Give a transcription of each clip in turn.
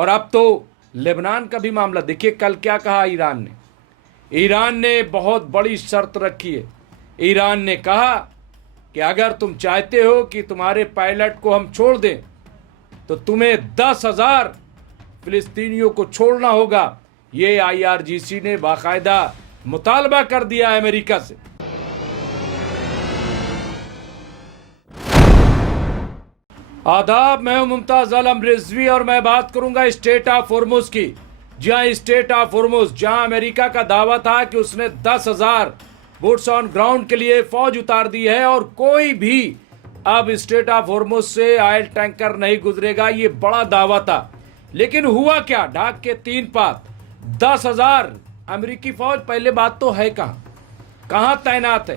और अब तो लेबनान का भी मामला देखिए। कल क्या कहा ईरान ने बहुत बड़ी शर्त रखी है। ईरान ने कहा कि अगर तुम चाहते हो कि तुम्हारे पायलट को हम छोड़ दें तो तुम्हें 10,000 फिलिस्तीनियों को छोड़ना होगा। ये IRGC ने बाकायदा मुतालबा कर दिया अमेरिका से। आदाब, मैं हूं मुमताज आलम रिजवी और मैं बात करूंगा स्टेट ऑफ होर्मुज की। जहां स्टेट ऑफ होर्मुज, जहां अमेरिका का दावा था कि उसने 10,000 बूट्स ऑन ग्राउंड के लिए फौज उतार दी है और कोई भी अब स्टेट ऑफ होर्मुज से ऑयल टैंकर नहीं गुजरेगा, ये बड़ा दावा था। लेकिन हुआ क्या? ढाक के 3 पात 10,000 अमेरिकी फौज पहले बात तो है कहां तैनात है,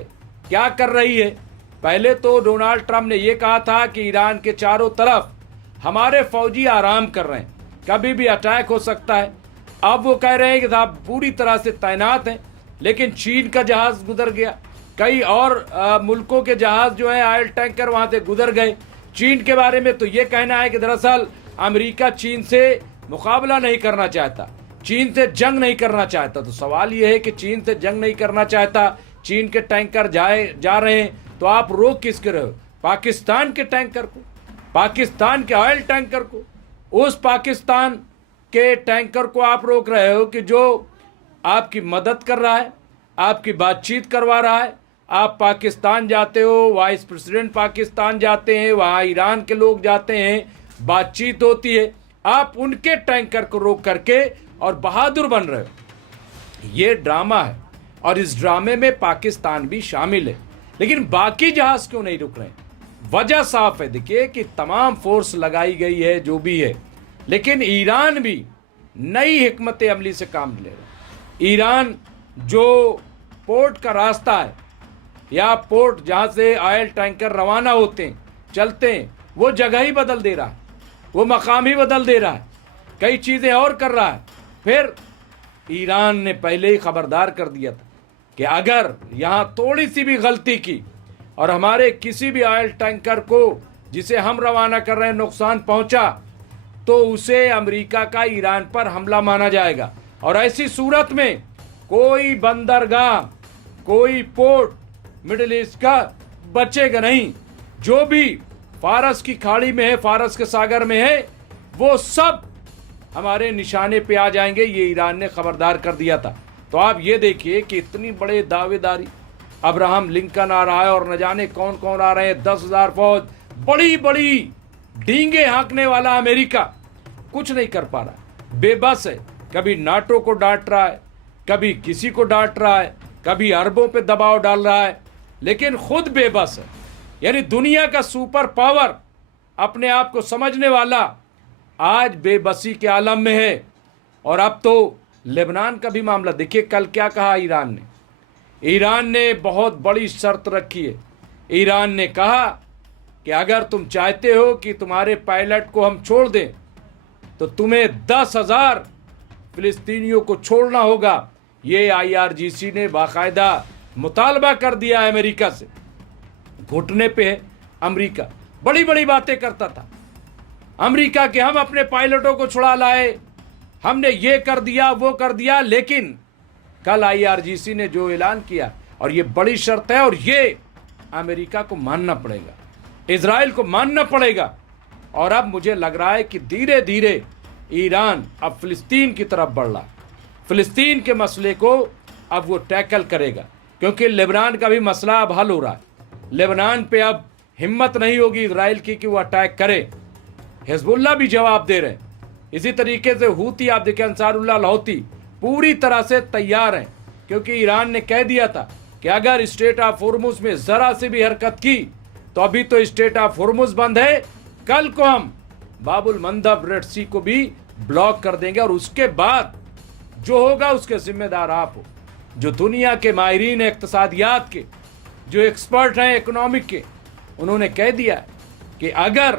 क्या कर रही है? पहले तो डोनाल्ड ट्रंप ने यह कहा था कि ईरान के चारों तरफ हमारे फौजी आराम कर रहे हैं, कभी भी अटैक हो सकता है। अब वो कह रहे हैं कि साहब पूरी तरह से तैनात हैं। लेकिन चीन का जहाज गुजर गया, कई और मुल्कों के जहाज जो है ऑयल टैंकर वहां से गुजर गए। चीन के बारे में तो ये कहना है कि दरअसल अमेरिका चीन से मुकाबला नहीं करना चाहता, चीन से जंग नहीं करना चाहता। तो सवाल यह है कि चीन से जंग नहीं करना चाहता, चीन के टैंकर जा रहे हैं, तो आप रोक किसके रहे हो? पाकिस्तान के टैंकर को, पाकिस्तान के ऑयल टैंकर को। उस पाकिस्तान के टैंकर को आप रोक रहे हो कि जो आपकी मदद कर रहा है, आपकी बातचीत करवा रहा है। आप पाकिस्तान जाते हो, वाइस प्रेसिडेंट पाकिस्तान जाते हैं, वहाँ ईरान के लोग जाते हैं, बातचीत होती है। आप उनके टैंकर को रोक करके और बहादुर बन रहे हो। ये ड्रामा है और इस ड्रामे में पाकिस्तान भी शामिल है। लेकिन बाकी जहाज क्यों नहीं रुक रहे? वजह साफ है। देखिए कि तमाम फोर्स लगाई गई है जो भी है, लेकिन ईरान भी नई हिकमत अमली से काम ले रहा है। ईरान जो पोर्ट का रास्ता है या पोर्ट जहां से ऑयल टैंकर रवाना होते हैं, चलते हैं, वो जगह ही बदल दे रहा है, वो मकाम ही बदल दे रहा है, कई चीजें और कर रहा है। फिर ईरान ने पहले ही खबरदार कर दिया था कि अगर यहां थोड़ी सी भी गलती की और हमारे किसी भी ऑयल टैंकर को जिसे हम रवाना कर रहे हैं नुकसान पहुंचा तो उसे अमेरिका का ईरान पर हमला माना जाएगा। और ऐसी सूरत में कोई बंदरगाह, कोई पोर्ट मिडिल ईस्ट का बचेगा नहीं। जो भी फारस की खाड़ी में है, फारस के सागर में है, वो सब हमारे निशाने पे आ जाएंगे। ये ईरान ने खबरदार कर दिया था। तो आप ये देखिए कि इतनी बड़े दावेदारी, अब्राहम लिंकन आ रहा है और न जाने कौन कौन आ रहे हैं, 10,000 फौज, बड़ी बड़ी डींगे हाँकने वाला अमेरिका कुछ नहीं कर पा रहा, बेबस है। कभी नाटो को डांट रहा है, कभी किसी को डांट रहा है, कभी अरबों पे दबाव डाल रहा है, लेकिन खुद बेबस है। यानी दुनिया का सुपर पावर, अपने आप को समझने वाला, आज बेबसी के आलम में है। और अब तो लेबनान का भी मामला देखिए। कल क्या कहा ईरान ने बहुत बड़ी शर्त रखी है। ईरान ने कहा कि अगर तुम चाहते हो कि तुम्हारे पायलट को हम छोड़ दें तो तुम्हें 10,000 फिलिस्तीनियों को छोड़ना होगा। ये IRGC ने बाकायदा मुतालबा कर दिया अमेरिका से। घुटने पे है अमेरिका, बड़ी बड़ी बातें करता था अमेरिका कि हम अपने पायलटों को छुड़ा लाए, हमने ये कर दिया, वो कर दिया। लेकिन कल IRGC ने जो ऐलान किया, और ये बड़ी शर्त है, और ये अमेरिका को मानना पड़ेगा, इजराइल को मानना पड़ेगा। और अब मुझे लग रहा है कि धीरे धीरे ईरान अब फिलिस्तीन की तरफ बढ़ रहा, फिलिस्तीन के मसले को अब वो टैकल करेगा, क्योंकि लेबनान का भी मसला अब हल हो रहा है। लेबनान पे अब हिम्मत नहीं होगी इजराइल की कि वो अटैक करे। हिजबुल्लाह भी जवाब दे रहे हैं। इसी तरीके से हूती, आप देखिए अंसारुल्लाह हूती पूरी तरह से तैयार हैं, क्योंकि ईरान ने कह दिया था कि अगर स्टेट ऑफ होर्मुज में जरा से भी हरकत की तो अभी तो स्टेट ऑफ होर्मुज बंद है, कल को हम बाबुल मंदब रेड सी को भी ब्लॉक कर देंगे। और उसके बाद जो होगा उसके जिम्मेदार आप हो। जो दुनिया के माहिरीन हैं इक्तिसादियात के, जो एक्सपर्ट हैं इकोनॉमिक के, उन्होंने कह दिया कि अगर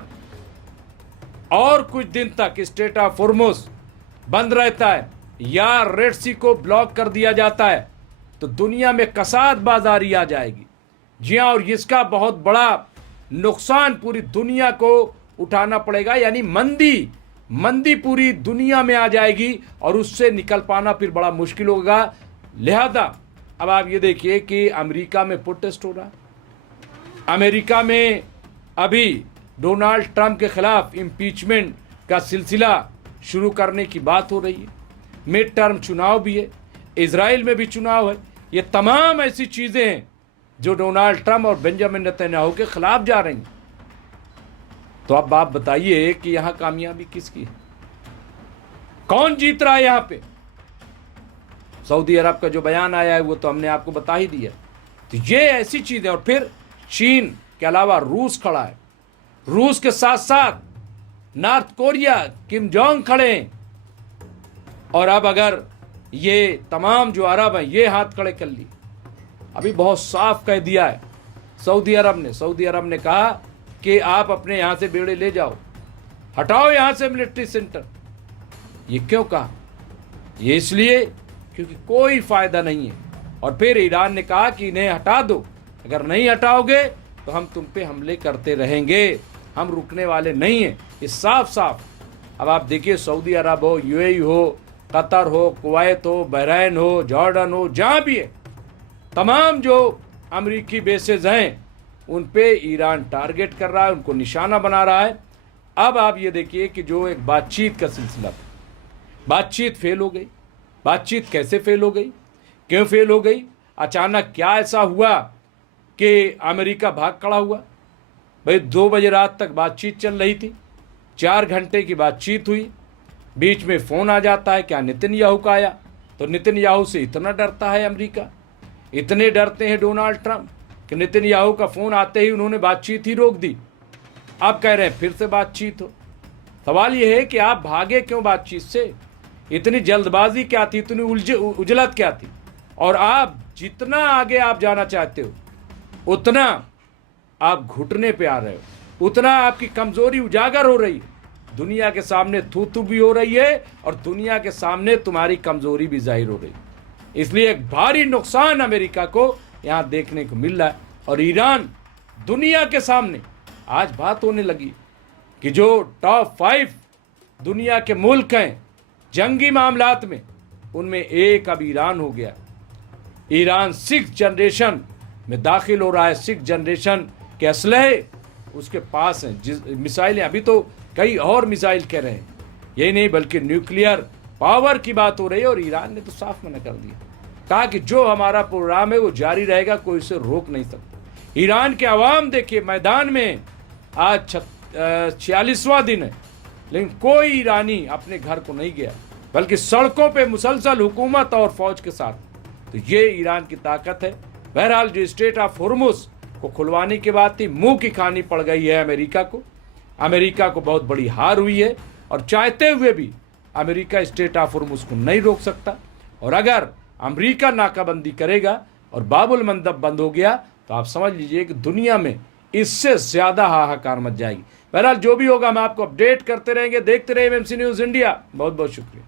और कुछ दिन तक स्टेट ऑफ होर्मुज बंद रहता है या रेड सी को ब्लॉक कर दिया जाता है तो दुनिया में कसाद बाजारी आ जाएगी। जी हाँ, और इसका बहुत बड़ा नुकसान पूरी दुनिया को उठाना पड़ेगा। यानी मंदी मंदी पूरी दुनिया में आ जाएगी और उससे निकल पाना फिर बड़ा मुश्किल होगा। लिहाजा अब आप ये देखिए कि अमेरिका में प्रोटेस्ट हो रहा है। अमेरिका में अभी डोनाल्ड ट्रंप के खिलाफ इम्पीचमेंट का सिलसिला शुरू करने की बात हो रही है। मिड टर्म चुनाव भी है, इजराइल में भी चुनाव है। ये तमाम ऐसी चीजें हैं जो डोनाल्ड ट्रंप और बेंजामिन नेतन्याहू के खिलाफ जा रही हैं। तो अब आप बताइए कि यहां कामयाबी किसकी है, कौन जीत रहा है यहां पे? सऊदी अरब का जो बयान आया है वो तो हमने आपको बता ही दिया। तो ये ऐसी चीजें, और फिर चीन के अलावा रूस खड़ा है, रूस के साथ साथ नॉर्थ कोरिया किम जोंग खड़े हैं। और अब अगर ये तमाम जो अरब हैं ये हाथ खड़े कर लिए, अभी बहुत साफ कह दिया है सऊदी अरब ने कहा कि आप अपने यहां से बेड़े ले जाओ, हटाओ यहां से मिलिट्री सेंटर। ये क्यों कहा? ये इसलिए क्योंकि कोई फायदा नहीं है। और फिर ईरान ने कहा कि इन्हें हटा दो, अगर नहीं हटाओगे तो हम तुम पे हमले करते रहेंगे, हम रुकने वाले नहीं हैं। ये साफ साफ अब आप देखिए, सऊदी अरब हो, यूएई हो, कतर हो, कुवैत हो, बहरीन हो, जॉर्डन हो, जहां भी है, तमाम जो अमेरिकी बेसेस हैं उन पे ईरान टारगेट कर रहा है, उनको निशाना बना रहा है। अब आप ये देखिए कि जो एक बातचीत का सिलसिला था, बातचीत फेल हो गई। बातचीत कैसे फेल हो गई, क्यों फेल हो गई? अचानक क्या ऐसा हुआ कि अमेरिका भाग खड़ा हुआ? भाई 2 बजे रात तक बातचीत चल रही थी, 4 घंटे की बातचीत हुई, बीच में फोन आ जाता है। क्या नेतन्याहू का आया? तो नेतन्याहू से इतना डरता है अमेरिका, इतने डरते हैं डोनाल्ड ट्रंप कि नेतन्याहू का फोन आते ही उन्होंने बातचीत ही रोक दी। अब कह रहे हैं फिर से बातचीत हो। सवाल यह है कि आप भागे क्यों बातचीत से? इतनी जल्दबाजी क्या थी, इतनी उजलत क्या थी? और आप जितना आगे आप जाना चाहते हो उतना आप घुटने पे आ रहे हो, उतना आपकी कमजोरी उजागर हो रही है, दुनिया के सामने थू थू भी हो रही है और दुनिया के सामने तुम्हारी कमजोरी भी जाहिर हो रही है। इसलिए एक भारी नुकसान अमेरिका को यहां देखने को मिल रहा है। और ईरान दुनिया के सामने आज बात होने लगी कि जो टॉप 5 दुनिया के मुल्क हैं जंगी मामलात में, उनमें एक अब ईरान हो गया। ईरान 6th जनरेशन में दाखिल हो रहा है। 6th जनरेशन के असलहे उसके पास हैं, मिसाइलें, अभी तो कई और मिसाइल कह रहे हैं, यही नहीं बल्कि न्यूक्लियर पावर की बात हो रही है। और ईरान ने तो साफ मना कर दिया, कहा कि जो हमारा प्रोग्राम है वो जारी रहेगा, कोई उसे रोक नहीं सकता। ईरान के अवाम देखिए मैदान में, आज 46वां दिन है, लेकिन कोई ईरानी अपने घर को नहीं गया, बल्कि सड़कों पे मुसलसल हुकूमत और फौज के साथ। तो ये ईरान की ताकत है। बहरहाल जो स्ट्रेट ऑफ हॉर्मुज़ को खुलवाने की बात थी, मुंह की खानी पड़ गई है अमेरिका को। अमेरिका को बहुत बड़ी हार हुई है और चाहते हुए भी अमेरिका स्ट्रेट ऑफ हॉर्मुज़ को नहीं रोक सकता। और अगर अमेरिका नाकाबंदी करेगा और बाबुल मंदब बंद हो गया तो आप समझ लीजिए कि दुनिया में इससे ज्यादा हाहाकार मच जाएगी। बहरहाल जो भी होगा हम आपको अपडेट करते रहेंगे। देखते रहिए एमएमसी न्यूज़ इंडिया। बहुत बहुत शुक्रिया।